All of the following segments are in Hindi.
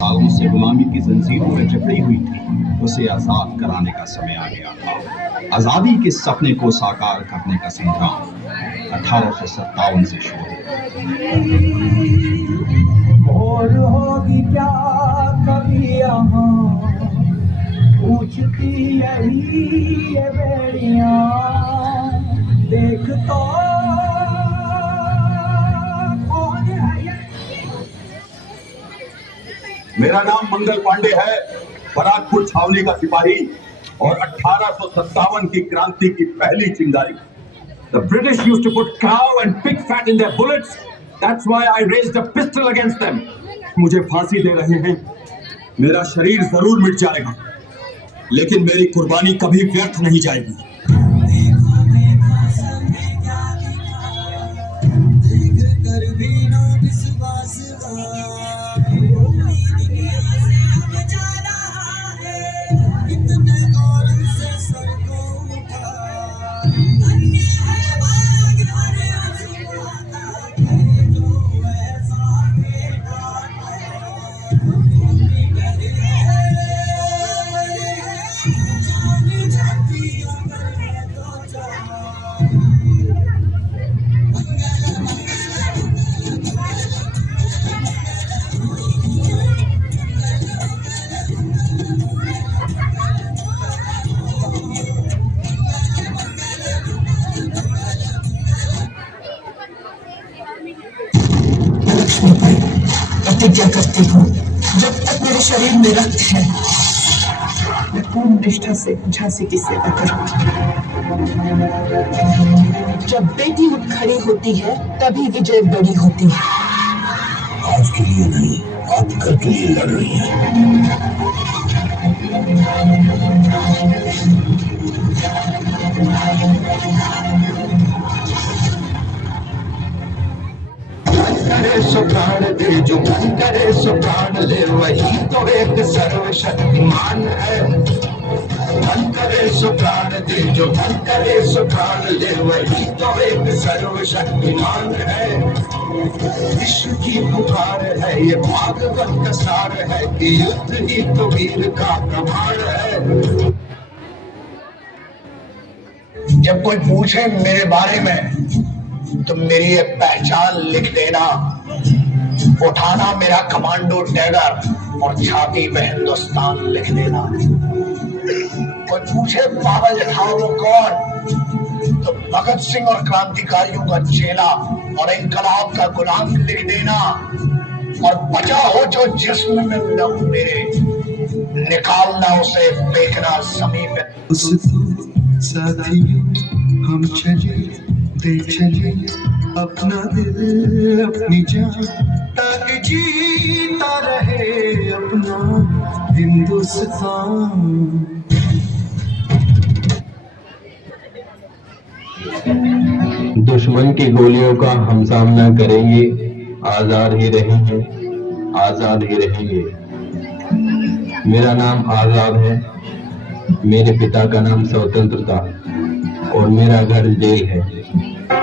सालों से गुलामी की जंजीरों में जकड़ी हुई थी, उसे आजाद कराने का समय आ गया था। आजादी के सपने को साकार करने का संग्राम 1857 से शुरू और होगी क्या कभी यहाँ पूछती यही ये बेड़ियाँ देख तो कौन है ये। मेरा नाम मंगल पांडे है, बराकपुर छावनी का सिपाही और 1857 की क्रांति की पहली चिंगारी। The British used to put cow and pig fat in their bullets. That's why I raised a pistol against them. मुझे फांसी दे रहे हैं, मेरा शरीर जरूर मिट जाएगा, लेकिन मेरी कुर्बानी कभी व्यर्थ नहीं जाएगी। प्रतिज्ञा करती हूँ, जब तक मेरे शरीर में रक्त है, मैं पूर्ण निष्ठा से झांसी की सेवा करूंगी। जब बेटी उठ खड़ी होती है, तभी विजय बड़ी होती है। आज के लिए नहीं, आप कल के लिए लड़ रही हैं। करे सो प्राण दे, जो मन करे सो प्राण ले, वही तो एक सर्वशक्तिमान है। मन करे सो प्राण दे, जो मन करे सो प्राण ले, वही तो एक सर्वशक्तिमान है। विश्व की पुकार है, ये भागवत का सार है कि युद्ध ही तो वीर का प्रमाण है। जब कोई पूछे मेरे बारे में तो मेरी ये पहचान लिख देना, उठाना मेरा कमांडो डैगर और छाती पे हिंदुस्तान लिख देना। कोई पूछे पागल था वो कौन, तो भगत सिंह और क्रांतिकारियों का चेला और इंकलाब का गुलाम लिख देना। और बचा हो जो जिस्म में दम मेरे, निकालना उसे फेंकना समीप। साथियों हम चले दे चले अपना दिल अपनी जान, ताकि जीता रहे अपना हिंदुस्तान। दुश्मन की गोलियों का हम सामना करेंगे, आजाद ही रहेंगे, आजाद ही रहेंगे। मेरा नाम आजाद है, मेरे पिता का नाम स्वतंत्रता और मेरा घर जेल है।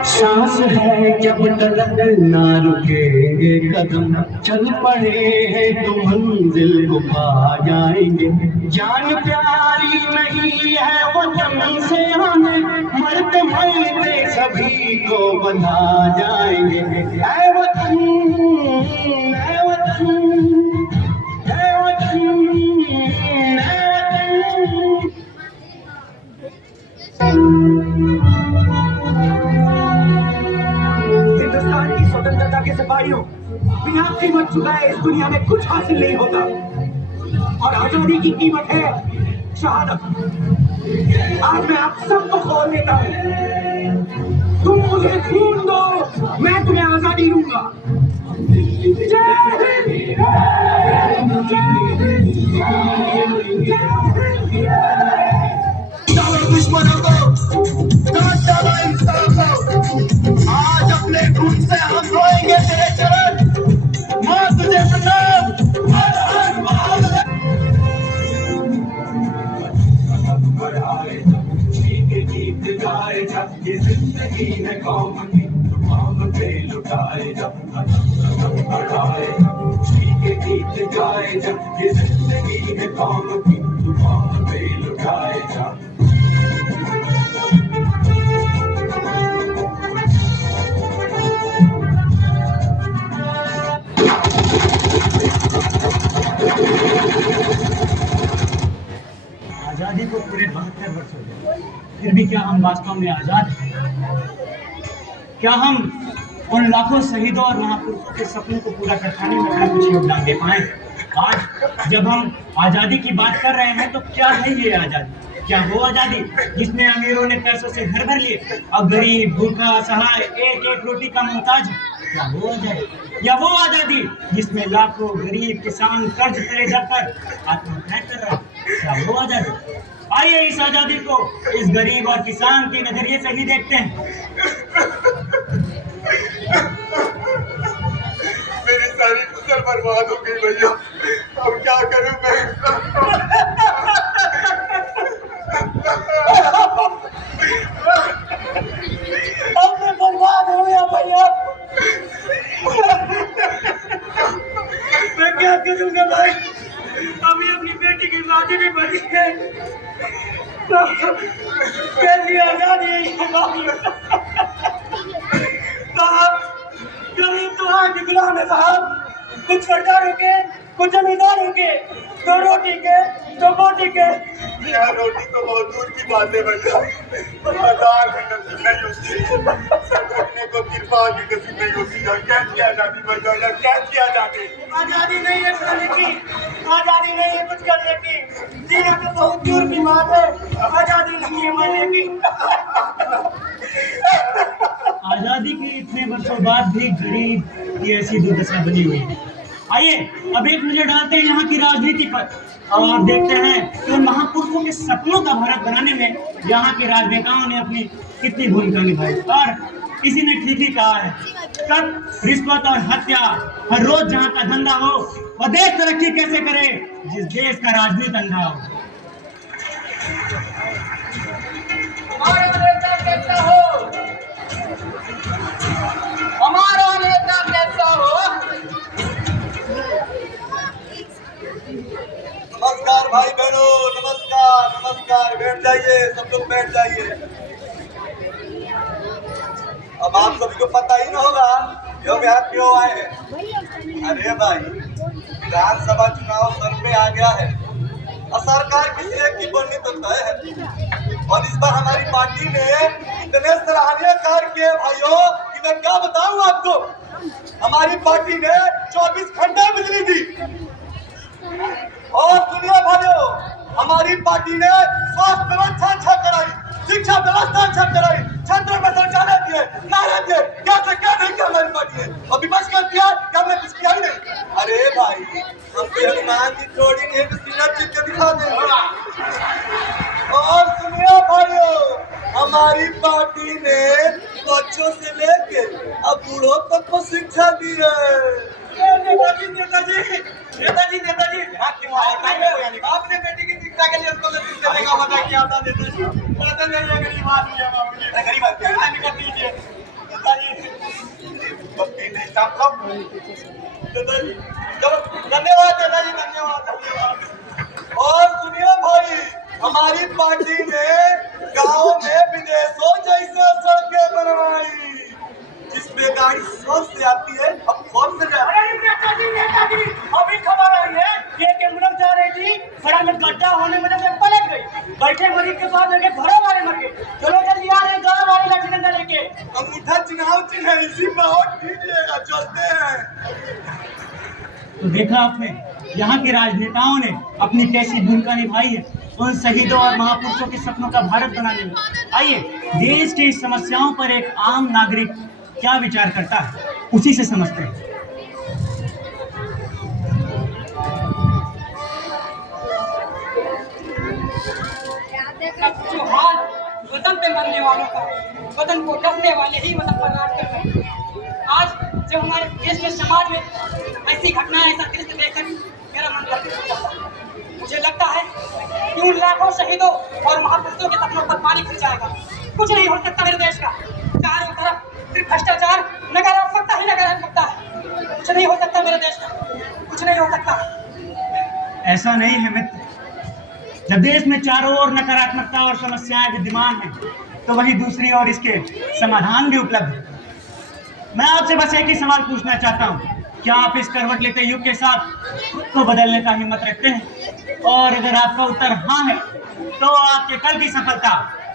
सांस है जब तक ना रुकेंगे कदम, चल पड़े हैं तो मंजिल को पा जाएंगे। जान प्यारी नहीं है वतन से हमें, मरते मरते सभी को बंधा जाएंगे। ऐ वतन, ऐ वतन, ऐ वतन, ऐ वतन। हिंदुस्तान की स्वतंत्रता के सिपाहियों, बिना कीमत चुकाए इस दुनिया में कुछ हासिल नहीं होता, और आजादी की कीमत है शहादत। आज मैं आप सबको खोल देता हूँ, तुम मुझे खून दो, मैं तुम्हें आजादी दूंगा। जय हिंद, जय हिंद, जय हिंद। दुश्मनों को काट डाला इंसान को, आज अपने खून से हम रोएंगे तेरे चरण। मां तुझे प्रणाम। हर हर महादेव। गीत गाए जा, ये जिंदगी है कौम की, कौम पे लुटाए जा, बढ़ाए जा, गीत गाए जा, ये जिंदगी है कौन की तूफान पे लुटाए जा। आजादी को पूरे 72 वर्ष हो गए, फिर भी क्या हम वास्तव में आजाद हैं? क्या हम उन लाखों शहीदों और महापुरुषों के सपनों को पूरा करने में अपना कुछ योगदान दे पाए? आज जब हम आजादी की बात कर रहे हैं तो क्या है ये आजादी? क्या वो आजादी जिसमें अमीरों ने पैसों से घर भर लिए और गरीब भूखा असहाय एक एक रोटी का मोहताज? क्या वो आजादी? या वो आजादी जिसमें लाखों गरीब किसान कर्ज तले जाकर आत्महत्या कर रहा? क्या वो आजादी? आइए इस आजादी को इस गरीब और किसान के नजरिए से ही देखते हैं। मेरी सारी फसल बर्बाद हो गई भैया, अब क्या करूं मैं? अब मैं बर्बाद हो गया भैया, मैं क्या करूंगा भाई? अभी अपनी बेटी की शादी भी बनी है, कैसी आजादी साहब? गरीब तो आज गुलाम है साहब, कुछ सरदारों के कुछ जमींदारों के, दो रोटी के दो बोटी के। यार रोटी तो बहुत दूर की बात है भैया, सरदार भी नसीब नहीं होती, सरकारने को कृपा भी नसीब नहीं होती। कैसी आजादी भैया, कैसी आजादी? आजादी नहीं है खाने की, आजादी नहीं है कुछ करने की, जीना तो बहुत दूर की बात है, आजादी नहीं है मरने की। आजादी के इतने वर्षों बाद भी गरीब की ऐसी दुर्दशा बनी हुई है। आइए अब एक नजर डालते हैं यहाँ की राजनीति पर और देखते हैं कि उन महापुरुषों के सपनों का भारत बनाने में यहाँ के राजनेताओं ने अपनी कितनी भूमिका निभाई। और इसी ने ठीक ही कहा है, कब रिश्वत और हत्या हर रोज जहाँ का धंधा हो, वह देश तरक्की कैसे करे जिस देश का राजनीति अंधा हो। हमारा नेता कैसा हो, हमारा नेता कैसा हो। नमस्कार भाई बहनों, नमस्कार नमस्कार, बैठ जाइए, सब लोग बैठ जाइए। अब आप सभी को पता ही ना होगा कि हम यहाँ क्यों आए हैं। अरे भाई, विधानसभा चुनाव सर पे आ गया है और सरकार किसी एक की बननी तो तय है। और इस बार हमारी पार्टी ने इतने सराहनीय कार्य किए भाइयों कि मैं क्या बताऊं आपको। हमारी पार्टी ने 24 घंटे बिजली दी। और सुनिए भाइयों, हमारी पार्टी ने स्वास्थ्य व्यवस्था अच्छा कराई, शिक्षा व्यवस्था अच्छा कराई, छात्रों में शौचालय दिए, नारे दिए। क्या से क्या नहीं किया हमारी पार्टी ने? और विपक्ष कर दिया कि हमने कुछ किया ही नहीं। अरे भाई, हम तो हनुमान जी थोड़ी नहीं तो सीना चीख के दिखा देंगे। और सुनिए भाइयों, हमारी पार्टी ने बच्चों से लेके अब बूढ़ों तक को शिक्षा दी है। नेताजी आपने बेटी की शिक्षा के लिए स्कॉलरशिप देने का वादा किया था। नेताजी गरीब आदमी है, गरीब आदमी कर दीजिए नेताजी। धन्यवाद नेताजी, धन्यवाद। और सुनिए भाई, हमारी पार्टी ने गांव में विदेशों जैसे सड़कें बनवाई, जिसमें गाड़ी सोच से आती है अब कौन से जाए। नेताजी अभी खबर आई है कि एक एम्बुलेंस जा रही थी, सड़क में गड्ढा होने में से पलट गई, बैठे मरीज के साथ लेके घरों वाले मर गए। चलो जल्दी आ रहे, गाँव वाले लाठी डंडा लेके। अंगूठा चुनाव चिन्ह है, इसी में वोट दीजिएगा, चलते हैं। तो देखा आपने, यहाँ के राजनेताओं ने अपनी कैसी भूमिका निभाई है उन शहीदों और महापुरुषों के सपनों का भारत बनाने में। आइए देश की समस्याओं पर एक आम नागरिक क्या विचार करता है, उसी से समझते हैं। जो हाल वतन पे मरने वालों का, वतन को डरने वाले ही वतन पर राज कर रहे हैं। आज जब हमारे देश में समाज में ऐसी घटनाएं, ऐसा दृश्य देखकर मेरा मन करता है। मुझे लगता है कि उन लाखों शहीदों और महापुरुषों के सपनों पर पानी फिर जाएगा। कुछ नहीं हो सकता मेरे देश का, चारों तरफ सिर्फ भ्रष्टाचार, नकारात्मकता ही नकारात्मकता है। कुछ नहीं हो सकता मेरे देश का, कुछ नहीं हो सकता। ऐसा नहीं है मित्र। जब देश में चारों ओर नकारात्मकता और समस्याएं विद्यमान हैं, तो वहीं दूसरी ओर इसके समाधान भी उपलब्ध है। मैं आपसे बस एक ही सवाल पूछना चाहता हूँ, क्या आप इस करवट लेते युग के साथ खुद को बदलने का हिम्मत रखते हैं? और अगर आपका उत्तर हाँ है, तो आपके कल की सफलता,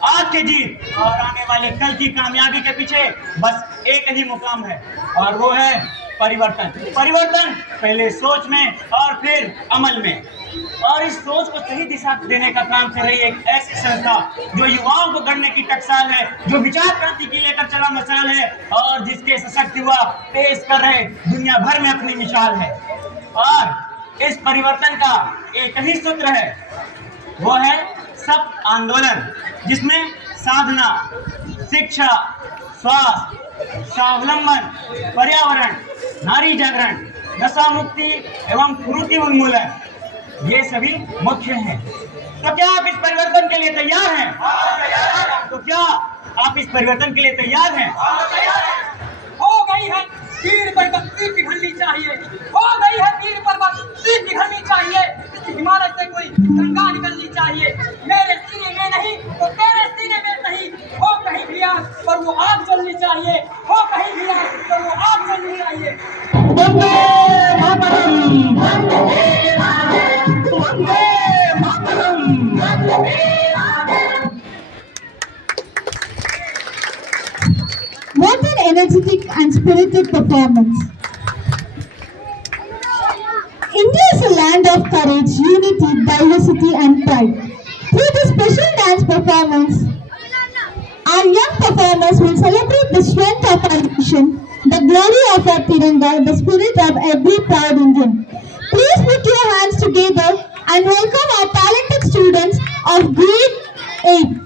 आज के जीत और आने वाले कल की कामयाबी के पीछे बस एक ही मुकाम है, और वो है परिवर्तन। परिवर्तन पहले सोच में और फिर अमल में। और इस सोच को सही दिशा देने का काम कर रही एक ऐसी संस्था जो युवाओं को गढ़ने की टकसाल है, जो विचार क्रांति की लेकर चला मसाल है, और जिसके सशक्त युवा पेश कर रहे दुनिया भर में अपनी मिसाल है। और इस परिवर्तन का एक ही सूत्र है, वो है सब आंदोलन, जिसमें साधना, शिक्षा, स्वास्थ्य, स्वावलंबन, पर्यावरण, नारी जागरण, नशा मुक्ति एवं कुरीति उन्मूलन, ये सभी मुख्य हैं। तो क्या आप इस परिवर्तन के लिए तैयार हैं? तो क्या आप इस परिवर्तन के लिए तैयार हैं? हो गई है तीर पर बत्ती पिघलनी चाहिए, हो गई है तीर पर बत्ती पिघलनी चाहिए, हिमालय से कोई गंगा निकलनी चाहिए, मेरे सीने में नहीं तो तेरे सीने में नहीं, हो कहीं भी आग पर वो आग जलनी चाहिए, हो कहीं भी आग पर वो आग जलनी चाहिए। Vande Mataram, Vande Mataram. What an energetic and spirited performance. India is a land of courage, unity, diversity and pride. Through this special dance performance, our young performers will celebrate the strength of our nation, the glory of our Tiranga, the spirit of every proud Indian. Please put your hands together and welcome our talented students of grade 8.